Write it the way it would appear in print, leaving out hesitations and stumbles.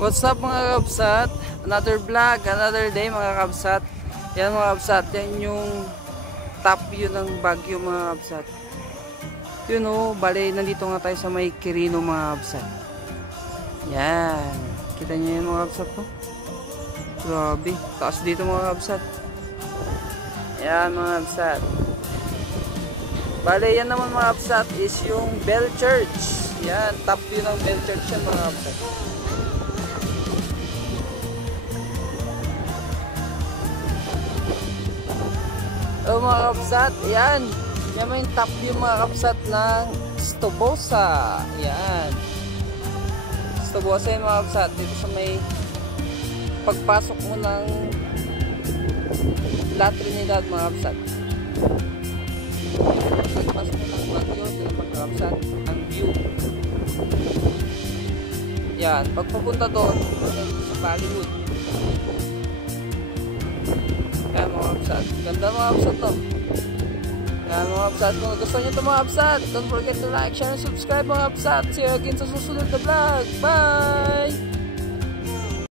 What's up mga kabsat? Another vlog, another day mga kabsat. Yan mga kabsat, yan yung top view ng Baguio mga kabsat. Yun o, bali nandito nga tayo sa may Quirino mga kabsat. Yan, kita nyo yan mga kabsat po. Grabe, taas dito mga kabsat. Yan mga kabsat. Bali yan naman mga kabsat is yung Bell Church. Yan, top view ng Bell Church yan mga kabsat. So mga kapsat, yan. Yan mo yung top view mga kapsat ng Stobosa. Yan. Stobosa yung mga kapsat. Dito sa may pagpasok mo ng La Trinidad mga kapsat. Pagpasok mo ng Baguio, sila mga kapsat, ang view. Yan. Pagpapunta doon, sa Bollywood. Yan mga kapsat. Ganda mga kapsat to. Yan mga kapsat. Kung gusto nyo ito mga kapsat, don't forget to like, share, and subscribe mga kapsat. See you again sa susunod na vlog. Bye!